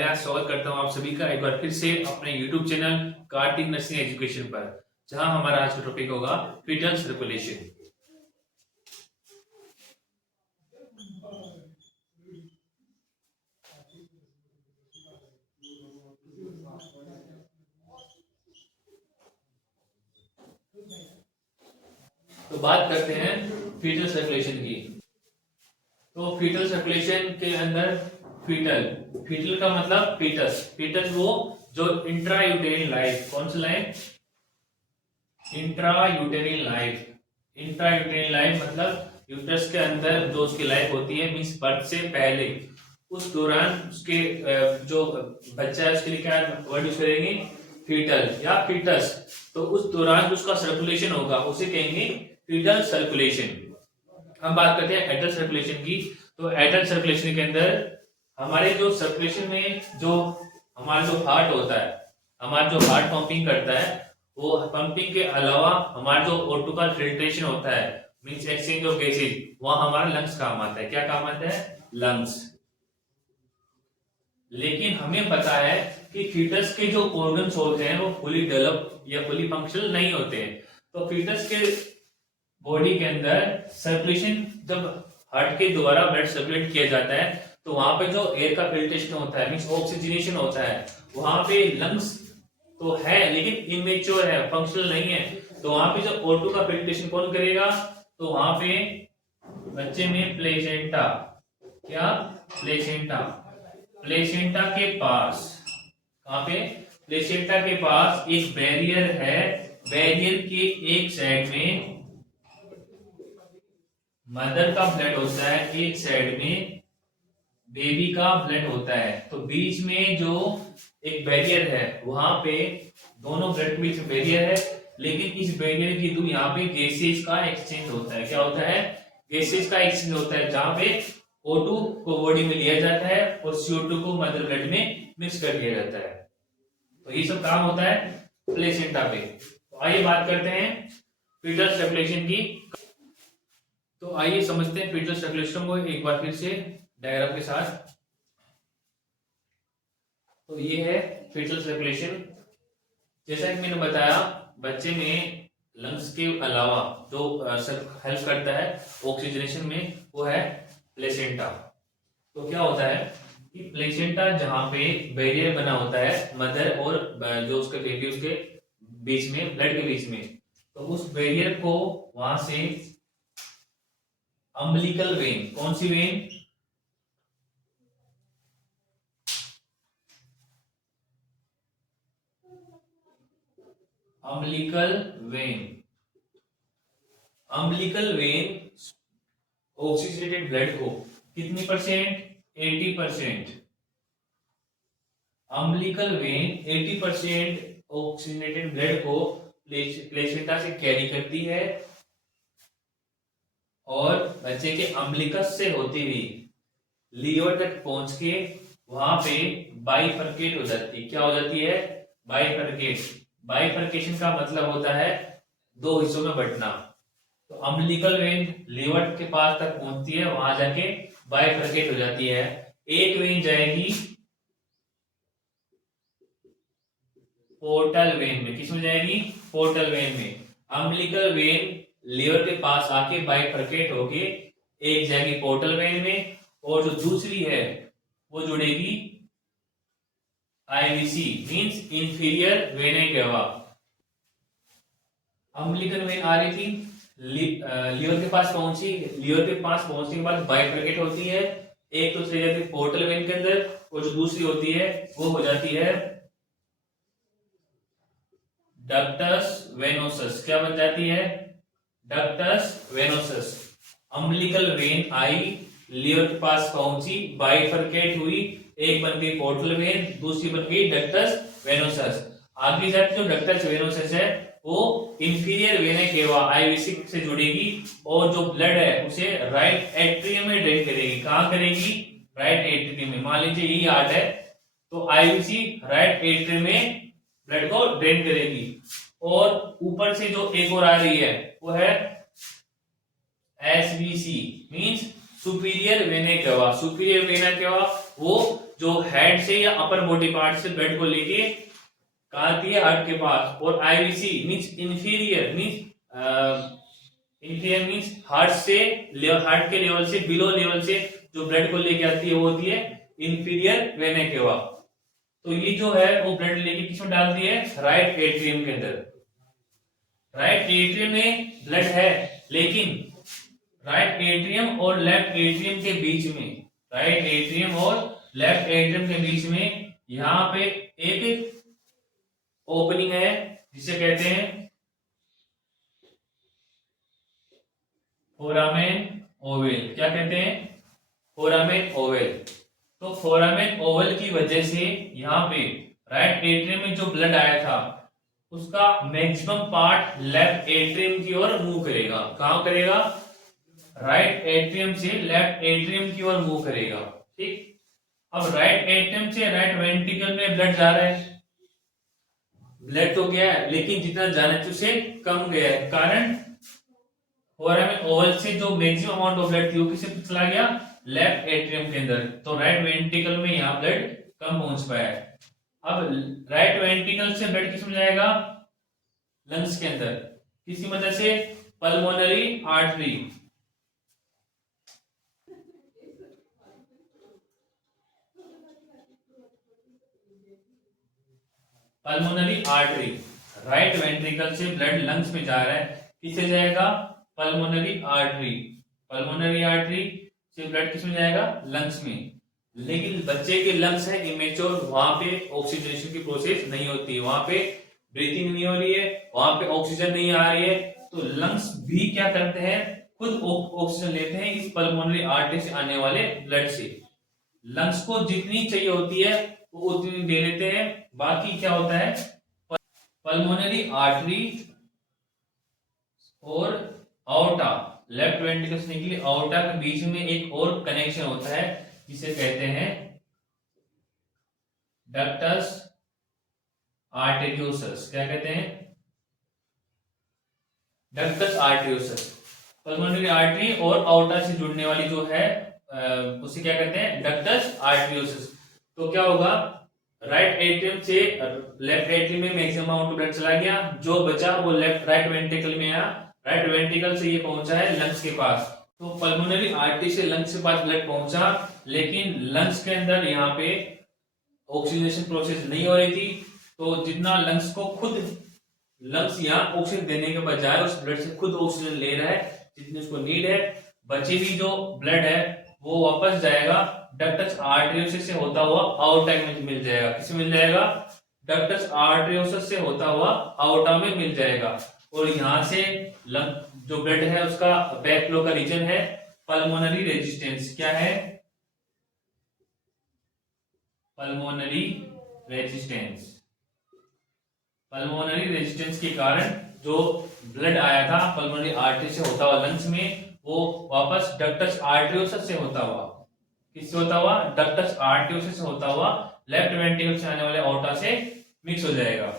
मेरे यहाँ स्वागत करता हूँ आप सभी का एक बार फिर से अपने YouTube channel Kartik nursing education पर, जहां हमारा आज का टॉपिक होगा फीटल सर्कुलेशन। तो बात करते हैं फीटल सर्कुलेशन की। तो फीटल सर्कुलेशन के अंदर फीटल का मतलब फीटस वो जो इंट्रा यूटेरिन लाइफ, कौन सी लाइफ? इंट्रा यूटेरिन लाइफ मतलब यूट्रस के अंदर जो उसकी लाइफ होती है, मींस बर्थ से पहले, उस दौरान उसके जो बच्चा है उसके लिए क्या वर्ड यूज करेंगे? फीटल या फीटस। तो उस दौरान जो उसका सर्कुलेशन होगा उसे कहेंगे फीटल सर्कुलेशन। हम बात करते हैं एडल्ट सर्कुलेशन की। तो एडल्ट सर्कुलेशन के अंदर हमारे जो सर्कुलेशन में जो हमारा जो हार्ट होता है, हमारा जो हार्ट पंपिंग करता है, वो पंपिंग के अलावा हमारा जो O2 का फिल्ट्रेशन होता है, मींस एक्सचेंज ऑफ गैसेज, वहां हमारा लंग्स काम आता है। क्या काम आता है? लंग्स। लेकिन हमें पता है कि फीटस के जो ऑर्गन्स होते हैं वो फुली डेवलप या फुली फंक्शनल नहीं होते हैं। तो फीटस के बॉडी के अंदर सर्कुलेशन, जब हार्ट के द्वारा ब्लड सर्कुलेट किया जाता है तो वहां पे जो एयर का फिल्ट्रेशन होता है, मींस ऑक्सीजनेशन होता है, वहां पे लंग्स तो है लेकिन इमेच्योर है, फंक्शनल नहीं है। तो वहां पे जो O2 का फिल्ट्रेशन कौन करेगा? तो वहां पे बच्चे में प्लेसेंटा, क्या? प्लेसेंटा के पास, कहां पे? प्लेसेंटा के पास एक बैरियर है। बैरियर के एक साइड में मदर का ब्लड होता है, एक साइड में बेबी का ब्लड होता है। तो बीच में जो एक बैरियर है, वहां पे दोनों ब्लड के बीच में बैरियर है, लेकिन इस बैरियर के थ्रू यहाँ पे गैसेज का एक्सचेंज होता है। क्या होता है? गैसेज का एक्सचेंज होता है, जहां पे O2 को बॉडी में लिया जाता है और CO2 को मदर ब्लड में मिक्स कर दिया जाता है। तो ये सब काम होता है प्लेसेंटा पे। तो आइए बात करते हैं फीटल सर्कुलेशन की। तो आइए समझते हैं फीटल सर्कुलेशन को एक बार फिर से डायग्राम के साथ। तो ये है फीटल सर्कुलेशन। जैसा कि मैंने बताया, बच्चे में लंग्स के अलावा जो हेल्प करता है ऑक्सीजनेशन में, वो है प्लेसेंटा। तो क्या होता है कि प्लेसेंटा जहां पे बैरियर बना होता है मदर और जो उसके बेबी, उसके बीच में, ब्लड के बीच में, तो उस बैरियर को वहां से अम्बिलिकल वेन, कौन सी vein? Umbilical vein oxygenated blood को कितनी percent? 80%। Umbilical vein 80% oxygenated blood को प्लेसेंटा से कैरी करती है और बच्चे के अम्बिलिकस से होती हुई लीवर तक पहुंच के वहां पे बाइफरकेट हो जाती है। क्या हो जाती है? बाइफरकेशन का मतलब होता है दो हिस्सों में बंटना। तो अम्बिलिकल वेन लीवर के पास तक पहुंचती है, वहां जाके बाइफरकेट हो जाती है। एक वेन जाएगी पोर्टल वेन में। किसमें जाएगी? पोर्टल वेन में। अम्बिलिकल वेन लीवर के पास आके बाइफरकेट होके एक जाएगी पोर्टल वेन में, और जो दूसरी है वो जुड़ेगी IVC, means inferior vena cava. Umbilical when आ रही थी, लीवर के पास पहुंची, लीवर के पास पहुंचने के बाद बाइफरकेट होती है, एक तो चली जाती है पोर्टल वेन के अंदर, और जो दूसरी होती है वो हो जाती है डक्टस वेनोसस। क्या बन जाती है? Ductus venosus. अम्बिलिकल वेन आई, लीवर के पास पहुंची, बाइफरकेट हुई, एक बन गई पोर्टल वेन, दूसरी बन गई डक्टस वेनोसस। आगे जाके जो डक्टस वेनोसस है वो इंफीरियर वेना केवा IVC से जुड़ेगी, और जो ब्लड है उसे राइट एट्रियम में ड्रेन करेगी। कहां करेगी? राइट एट्रियम में। मान लीजिए यही हार्ट है, तो IVC राइट एट्रियम में ब्लड को ड्रेन करेगी। और ऊपर से जो एक और आ रही है वो है SVC, means superior vena cava. Superior vena cava वो जो हेड से या अपर बॉडी पार्ट से ब्लड को लेके कहाँ आती है, हार्ट के पास। और IVC means inferior means heart के लेवल से बिलो लेवल से जो ब्लड को लेके आती है वो होती है इंफीरियर वेना केवा। तो ये जो है वो ब्लड लेके किसमें डालती है, राइट एट्रियम के अंदर। राइट एट्रियम में ब्लड है, लेकिन राइट एट्रियम और लेफ्ट एट्रियम के बीच में, राइट एट्रियम और लेफ्ट एट्रियम के बीच में यहां पे एक ओपनिंग है जिसे कहते हैं फोरामेन ओवल। क्या कहते हैं, फोरामेन ओवल। तो फोरामेन ओवल की वजह से यहाँ पे राइट एट्रियम में जो ब्लड आया था उसका मैक्सिमम पार्ट लेफ्ट एट्रियम की ओर मूव करेगा। कहां करेगा, राइट एट्रियम से लेफ्ट एट्रियम की ओर मूव करेगा। ठीक, अब राइट एट्रियम से राइट वेंट्रिकल में ब्लड जा रहा है, ब्लड तो गया है लेकिन जितना जाना चाहिए उससे कम गया है। कारण फोरामेन ओवल से जो मैक्सिमम अमाउंट ऑफ ब्लड थी वो किसे चला गया, लेफ्ट एट्रियम के अंदर। तो राइट वेंट्रिकल में यहाँ ब्लड कम पहुंच पाया है। अब राइट वेंट्रिकल से ब्लड किस में जाएगा, लंग्स के अंदर। किसी मदद से, pulmonary artery. Pulmonary artery, right ventricle से ब्लड लंग्स में जा रहा है, किससे जाएगा, पल्मोनरी आर्टरी। पल्मोनरी आर्टरी से ब्लड किस में जाएगा, लंग्स में। लेकिन बच्चे के लंग्स है इमेच्योर, वहां पे ऑक्सीजनेशन की प्रोसेस नहीं होती, वहां पे ब्रीथिंग नहीं हो रही है, वहां पे ऑक्सीजन नहीं आ रही है। तो लंग्स भी क्या करते हैं, खुद ऑक्सीजन लेते हैं इस पल्मोनरी आर्टरी से आने वाले ब्लड से। लंग्स को जितनी चाहिए होती है वो उतनी दे लेते हैं। बाकी क्या होता है, पल्मोनरी आर्टरी और आउटा, लेफ्ट वेंट्रिकल से निकली आउटा के बीच में एक और कनेक्शन होता है जिसे कहते हैं डक्टस आर्टेरियोसस। क्या कहते हैं, डक्टस आर्टेरियोसस। पल्मोनरी आर्टरी और आउटा से जुड़ने वाली जो है उसे क्या कहते हैं, डक्टस आर्टेरियोसस। तो क्या होगा, राइट एट्रियम से लेफ्ट एट्रियम में मैक्सिमम अमाउंट ब्लड चला गया, जो बचा वो राइट वेंट्रिकल में आया, राइट वेंट्रिकल से ये पहुंचा है लंग्स के पास। तो पल्मोनरी आर्टरी से लंग्स के पास ब्लड पहुंचा, लेकिन लंग्स के अंदर यहाँ पे ऑक्सीजनेशन प्रोसेस नहीं हो रही थी। तो जितना लंग्स को खुद, लंग्स यहाँ ऑक्सीजन देने के बजाय उस ब्लड से खुद ऑक्सीजन ले रहा है जितनी उसको नीड है। बची हुई जो ब्लड है वो वापस जाएगा डक्टस आर्टेरियोसस से होता हुआ आउटा में मिल जाएगा। किसे मिल जाएगा, डक्टस आर्टेरियोसस से होता हुआ आउटा में मिल जाएगा। और यहाँ से जो ब्लड है उसका बैक फ्लो का रीजन है पल्मोनरी रेजिस्टेंस। क्या है, पल्मोनरी रेजिस्टेंस। पल्मोनरी रेजिस्टेंस के कारण जो ब्लड आया था पल्मोनरी आर्टरी से होता हुआ लंग्स में, वो वापस डक्टस आर्टेरियोसस से होता हुआ, किससे होता हुआ, डक्टस आर्टेरियोसस से होता हुआ लेफ्ट वेंट्रिकल से आने वाले आउटा से मिक्स हो जाएगा।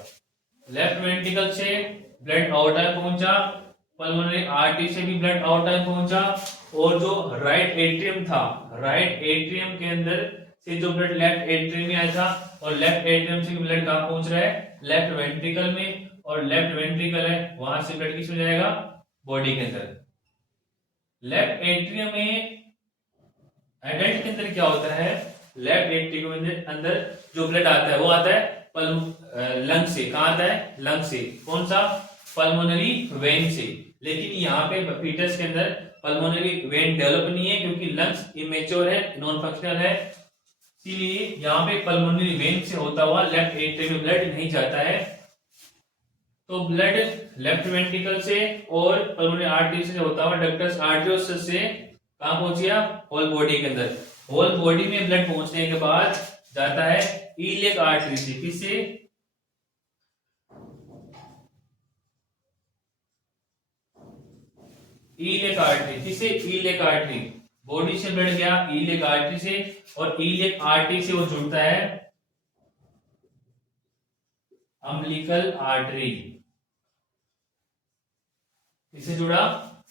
लेफ्ट वेंट्रिकल से ब्लड आउटा में पहुंचा, पल्मोनरी आर्टरी से भी ब्लड आउटा में पहुंचा, और जो राइट एट्रियम था, राइट एट्रियम के अंदर से जो ब्लड लेफ्ट एट्रियम में आया था, और लेफ्ट एट्रियम से ब्लड कहां पहुंच रहा है, लेफ्ट वेंट्रिकल में। और लेफ्ट वेंट्रिकल है, वहां से ब्लड किस में जाएगा, बॉडी के अंदर। लेफ्ट एट्रियम में एडल्ट के अंदर क्या होता है, लेफ्ट एट्रियम के अंदर जो ब्लड आता है वो आता है लंग से। कहां आता है, लंग से। कौन सा, पल्मोनरी वेन से। लेकिन यहाँ पे फीटस के अंदर पल्मोनरी वेन डेवलप नहीं है क्योंकि लंग्स इमेच्योर है, नॉन फंक्शनल है, इसीलिए यहाँ पे पल्मोनरी वेन से होता हुआ लेफ्ट एट्रियम में ब्लड नहीं जाता है। तो ब्लड लेफ्ट वेंट्रिकल से और पल्मोनरी आर्टरी से होता हुआ डक्टस आर्टेरियोसस से कहां पहुंच गया, होल बॉडी के अंदर। होल बॉडी में ब्लड पहुंचने के बाद जाता है ईलियक आर्टरी से। किससे, ईलियक आर्टरी। किससे, ईलियक आर्टरी। बॉडी से ब्लड गया ईलियक आर्टरी से, और ईलियक आर्टरी से वो जुड़ता है अम्बिलिकल आर्टरी। इससे जुड़ा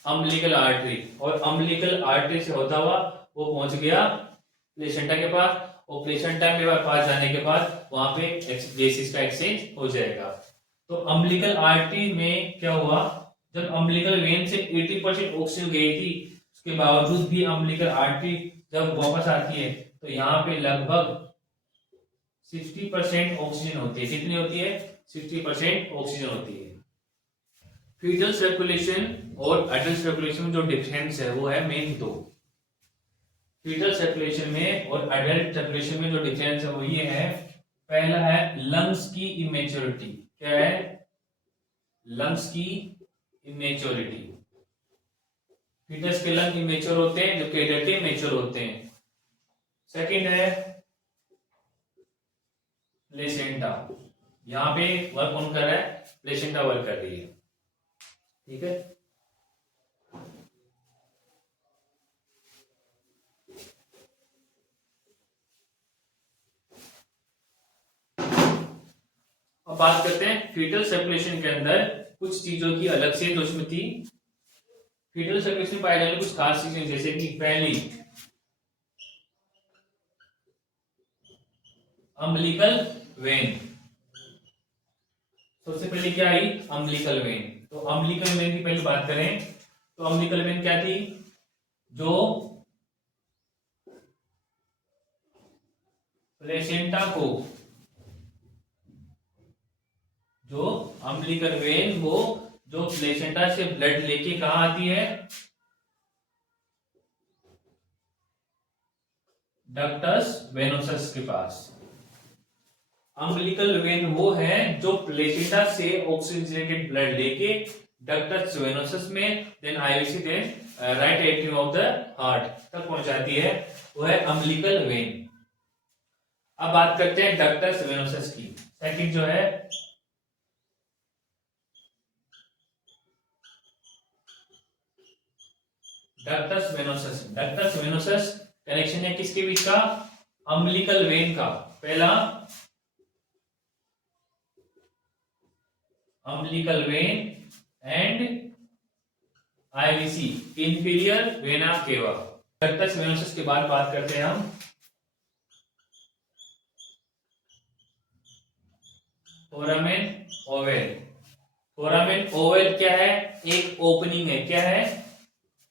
अम्बिलिकल आर्टरी, और अम्बिलिकल आर्टरी से होता हुआ वो पहुंच गया प्लेसेंटा के पास, और प्लेसेंटा में पास जाने के बाद वहां पे गैसेस का एक्सचेंज हो जाएगा। तो अम्बिलिकल आर्टरी में क्या हुआ, जब अम्बिलिकल वेन से 80% ऑक्सीजन गई थी, उसके बावजूद भी अम्बिलिकल आर्टरी जब वापस आती है तो यहाँ पे लगभग 60% ऑक्सीजन होती है। कितनी होती है? 60% ऑक्सीजन होती है। फीटल सर्कुलेशन और एडल्ट सर्कुलेशन में जो डिफरेंस है वो है मेन दो। फीटल सर्कुलेशन में और एडल्ट सर्कुलेशन में जो डिफरेंस है वो ये है, पहला है लंग्स की इमेच्योरिटी। क्या है? लंग्स की इमेच्योरिटी। फीटस के लंग इमेच्योर होते हैं जबकि एडल्ट के मेच्योर होते हैं। सेकंड है प्लेसेंटा। यहां पे वर्क कौन कर रहा है? प्लेसेंटा वर्क कर रही है। ठीक है। अब बात करते हैं फीटल सर्कुलेशन के अंदर कुछ चीजों की अलग से जो उसमें थी। फीटल सर्कुलेशन में पाए जाने कुछ खास चीजें, जैसे कि पहली अम्बिलिकल वेन। सबसे पहले क्या आई? Umbilical vein. तो अम्बिलिकल वेन की पहले बात करें तो अम्बिलिकल वेन क्या थी? जो प्लेसेंटा को, जो अम्बिलिकल वेन वो जो प्लेसेंटा से ब्लड लेके कहां आती है? डक्टस वेनोसस के पास। अम्बिलिकल वेन वो है जो प्लेसेंटा से ऑक्सीजनेटेड ब्लड लेके डक्टस वेनोसस में then IVC then right atrium of the heart तक पहुंचाती है, वो है अम्बिलिकल वेन। अब बात करते हैं डक्टस वेनोसस की। सेकंड जो है ductus venosus. Ductus venosus connection है किसके बीच का? अम्बिलिकल वेन का। पहला umbilical when and IVC inferior vena cava. Ductus venosus के बाद बात करते हैं हम फोरामेन ओवल। फोरामेन ओवल क्या है? एक ओपनिंग है। क्या है?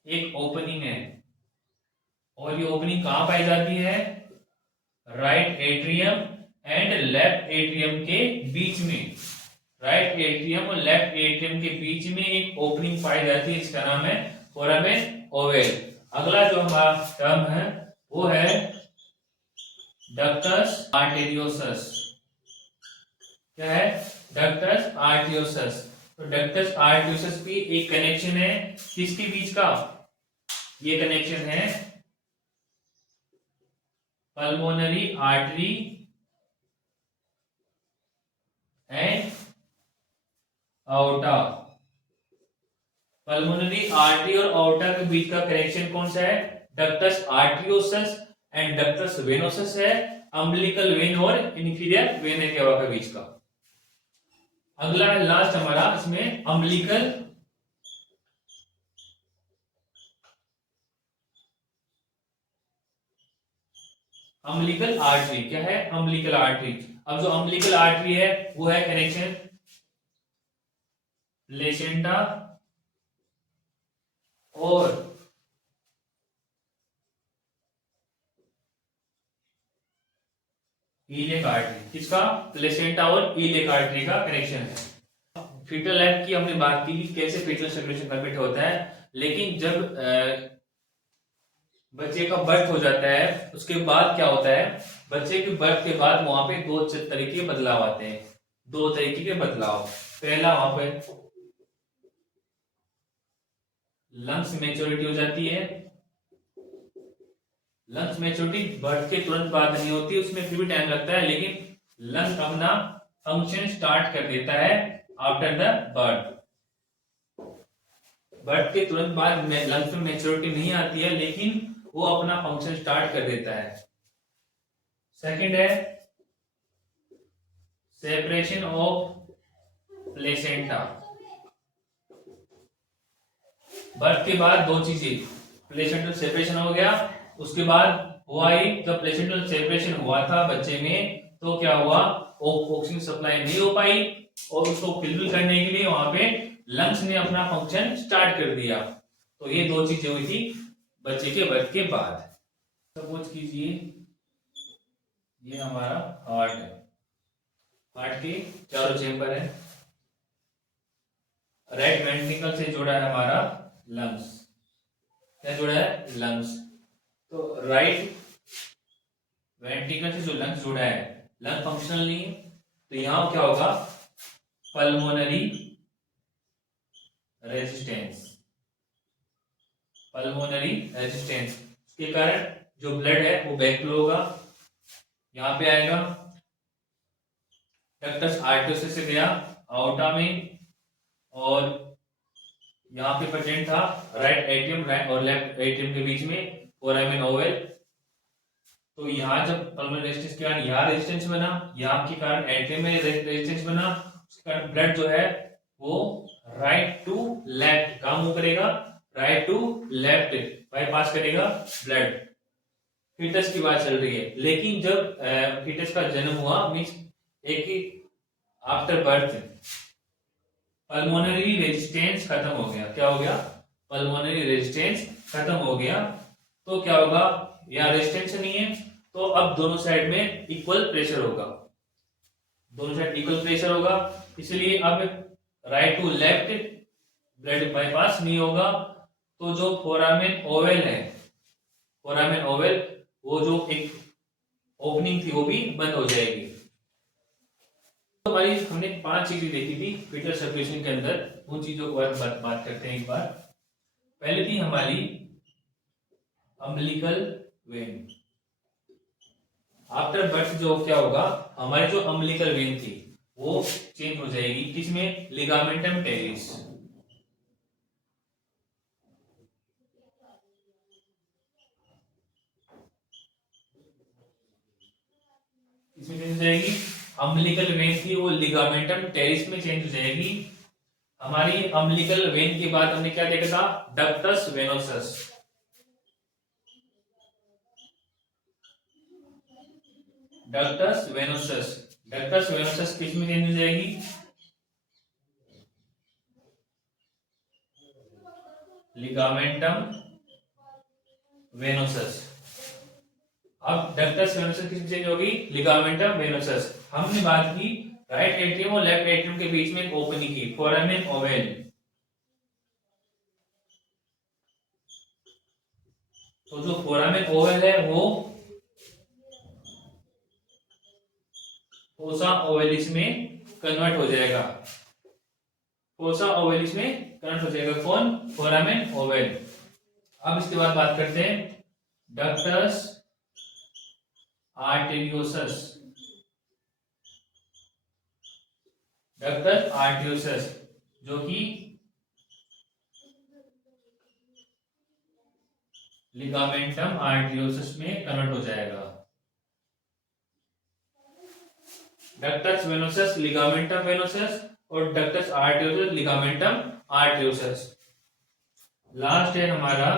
एक ओपनिंग है। और ये ओपनिंग कहां पाई जाती है? Right atrium and left atrium के बीच में। राइट एट्रियम और लेफ्ट एट्रियम के बीच में एक ओपनिंग पाई जाती है, इसका नाम है फोरामेन ओवल। अगला जो हमारा टर्म है वो है डक्टस आर्टेरियोसस। क्या है? Ductus arteriosus. तो डक्टस आर्टियोसस भी एक कनेक्शन है किसके बीच का? ये कनेक्शन है pulmonary artery and outta. Pulmonary artery और आउटा के बीच का कनेक्शन कौन सा है? Ductus arteriosus and ductus venosus है। अम्बिलिकल वेन और इंफीरियर वेन केवा के बीच का। अगला लास्ट हमारा इसमें अम्बिलिकल अम्बिलिकल आर्टरी। क्या है? Umbilical artery. अब जो अम्बिलिकल आर्टरी है वो है कनेक्शन प्लेसेंटा और ईलियक आर्टरी। किसका? प्लेसेंटा और ईलियक आर्टरी का कनेक्शन है। फीटल लाइफ की हमने बात की कैसे फीटल सर्कुलेशन कंप्लीट होता है, लेकिन जब बच्चे का बर्थ हो जाता है उसके बाद क्या होता है? बच्चे के बर्थ के बाद वहां पे दो तरीके के बदलाव आते हैं। दो तरीके के बदलाव। पहला वहां पे लंग्स मैच्योरिटी हो जाती है। लंग्स मैच्योरिटी बर्थ के तुरंत बाद नहीं होती, उसमें फिर भी टाइम लगता है, लेकिन लंग अपना फंक्शन स्टार्ट कर देता है आफ्टर द बर्थ। बर्थ के तुरंत बाद लंग्स में मैच्योरिटी नहीं आती है, लेकिन वो अपना फंक्शन स्टार्ट कर देता है। सेकंड है सेपरेशन ऑफ प्लेसेंटा। बर्थ के बाद दो चीजें, प्लेसेंटा सेपरेशन हो गया, उसके बाद हुआ ही, जब प्लेसेंटल सेपरेशन हुआ था बच्चे में, तो क्या हुआ, ऑक्सीजन सप्लाई नहीं हो पाई और उसको फिलफिल करने के लिए वहां पे लंग्स ने अपना फंक्शन स्टार्ट कर दिया। तो ये दो चीजें हुई थी बच्चे के बर्थ के बाद। सपोज कीजिए ये हमारा हार्ट है, हार्ट के चारों चेंबर है, राइट वेंट्रिकल से जुड़ा है हमारा लंग्स, क्या जुड़ा है, लंग्स। तो राइट वेंट्रिकल से जो लंग्स जुड़ा है, लंग फंक्शनल नहीं है, तो यहां क्या होगा, पल्मोनरी रेजिस्टेंस, पल्मोनरी रेजिस्टेंस के कारण जो ब्लड है वो बैकफ्लो होगा, यहां पे आएगा, डक्टस आर्टरियोसस से गया आउटा में, और यहाँ पे प्रेजेंट था राइट एट्रियम और लेफ्ट एट्रियम के बीच में फोरामेन ओवल। तो यहाँ जब पल्मोनरी रेजिस्टेंस के कारण यहाँ रेजिस्टेंस बना, यहाँ के कारण एट्रियम में रेजिस्टेंस बना, उसके कारण ब्लड जो है वो राइट टू लेफ्ट काम मूव करेगा, राइट टू लेफ्ट बाईपास करेगा ब्लड। फीटस की बात चल रही है, लेकिन जब फीटस का जन्म हुआ मीन्स एक ही आफ्टर बर्थ पल्मोनरी रेजिस्टेंस खत्म हो गया, क्या हो गया, पल्मोनरी रेजिस्टेंस खत्म हो गया, तो क्या होगा, यहाँ रेजिस्टेंस नहीं है, तो अब दोनों साइड में इक्वल प्रेशर होगा, दोनों साइड इक्वल प्रेशर होगा, इसलिए अब right to left blood bypass नहीं होगा। तो जो फोरामेन ओवल है, फोरामेन ओवल वो जो एक ओपनिंग थी वो भी बंद हो जाएगी। तो हमारी हमने 5 चीजें देखी थी फीटल सर्कुलेशन के अंदर, उन चीजों के बारे में बात करते हैं एक बार। पहले थी हमारी अम्बिलिकल वेन। आफ्टर बर्थ जो क्या होगा, हमारी जो अम्बिलिकल वेन थी वो चेंज हो जाएगी, किसमें, लिगामेंटम टेरिस, इसमें चेंज हो जाएगी। अम्बिलिकल वेन थी वो लिगामेंटम टेरिस में चेंज हो जाएगी। हमारी अम्बिलिकल वेन के बाद हमने क्या देखा था, ductus venosus, ductus venosus, ductus venosus किस में चेंज हो जाएगी, लिगामेंटम वेनोसस। अब डक्टस वेनोसस किस में चेंज होगी, लिगामेंटम वेनोसस। हमने बात की राइट एट्रियम और लेफ्ट एट्रियम के बीच में एक ओपनिंग की, फोरामेन ओवल। तो जो फोरामेन ओवल है वो फोसा ओवलिस में कन्वर्ट हो जाएगा, फोसा ओवलिस में कन्वर्ट हो जाएगा, कौन, फोरामेन ओवल। अब इसके बाद बात करते हैं डक्टस आर्टेरियोसस, डक्टस आर्टेरियोसस जो कि लिगामेंटम आर्टेरियोसस में कन्वर्ट हो जाएगा। डक्टस वेनोसस लिगामेंटम वेनोसस और ductus arteriosus ligamentum arteriosus. Last है हमारा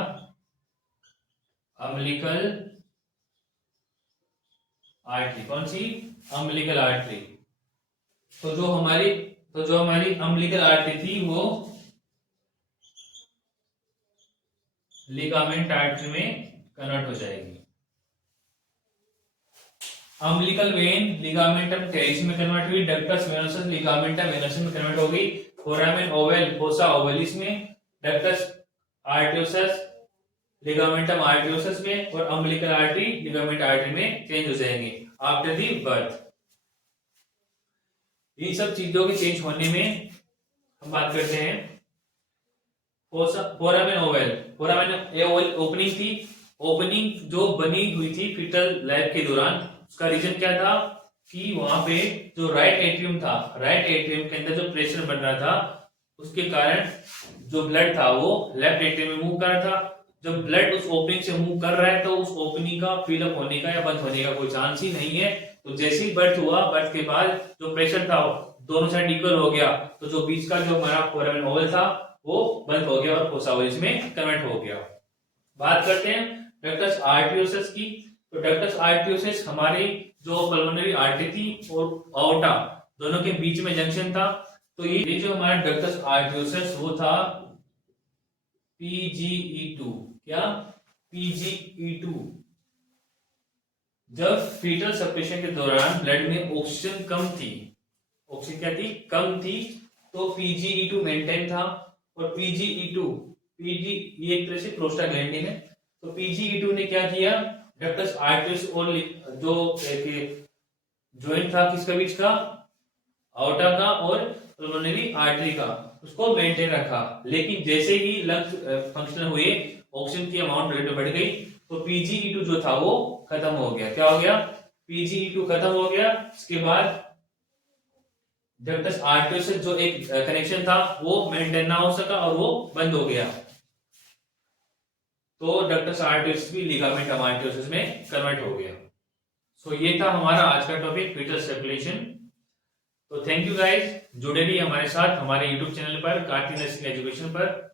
अम्बिलिकल आर्टरी, कौन सी, अम्बिलिकल आर्टरी। तो जो हमारी अम्बिलिकल आर्टरी थी वो लिगामेंट आर्टरी में कन्वर्ट हो जाएगी। अम्बिलिकल वेन लिगामेंटम टेरिस में कन्वर्ट हुई, डक्टस वेनोसस लिगामेंटम वेनोसस में कन्वर्ट हो गई, फोरामेन ओवल फोसा ओवलिस में, डक्टस आर्टेरियोसस लिगामेंटम आर्टेरियोसस में, और अम्बिलिकल आर्टरी लिगामेंट आर्टरी में चेंज हो जाएंगे आफ्टर दी बर्थ। इन सब चीजों के चेंज होने में हम बात करते हैं foramen Oval. Foramen Oval opening थी, ओपनिंग जो बनी हुई थी फीटल लाइफ के दौरान, उसका रीजन क्या था कि वहां पे जो राइट एट्रियम था, राइट एट्रियम के अंदर जो प्रेशर बन रहा था उसके कारण जो ब्लड था वो लेफ्ट एट्रियम में मूव कर रहा था। जब ब्लड उस ओपनिंग से मूव कर रहा है तो उस ओपनिंग का फिलअप होने का या बंद होने का कोई चांस ही नहीं है। तो जैसे ही बर्थ हुआ, बर्थ के बाद जो प्रेशर था दोनों साइड इक्वल हो गया, तो जो बीच का जो हमारा फोरामेन ओवल था वो बंद हो गया और फोसा ओवलिस में कन्वर्ट हो गया। बात करते हैं डक्टस आर्टेरियोसस की। तो डक्टस आर्टियोसिस हमारी जो पल्मोनरी आर्टरी थी और आउटा दोनों के बीच में जंक्शन था। तो ये जो हमारा डक्टस आर्टियोसिस वो था PGE2। क्या? PGE2। जब फीटल सप्रेशन के दौरान ब्लड में ऑक्सीजन कम थी, ऑक्सीजन क्या थी? कम थी, तो PGE2 मेंटेन था। और PGE2 ये एक तरह से प्रोस्टाग्लैंडिन है, तो PGE2 ने क्या किया? डक्टस आर्टरियोस और जो जॉइंट था किसका बीच का? आउटा का और पल्मोनरी आर्टरी का, उसको मेंटेन रखा। लेकिन जैसे ही लंग्स फंक्शनल हुए, ऑक्सीजन की अमाउंट ब्लड में बढ़ गई, तो PGE2 जो था वो खत्म हो गया। क्या हो गया? PGE2 खत्म हो गया। इसके बाद डक्टस आर्टरियोस जो एक कनेक्शन था वो मेंटेन ना हो सका और वो बंद हो गया, तो डक्टस आर्टरियोस भी लिगामेंट आर्टरियोसिस में कन्वर्ट हो गया। सो ये था हमारा आज का टॉपिक, फीटल सर्कुलेशन। तो थैंक यू गाइस, जुड़े रहिए हमारे साथ हमारे यूट्यूब चैनल पर, कार्तिक नर्सिंग एजुकेशन पर।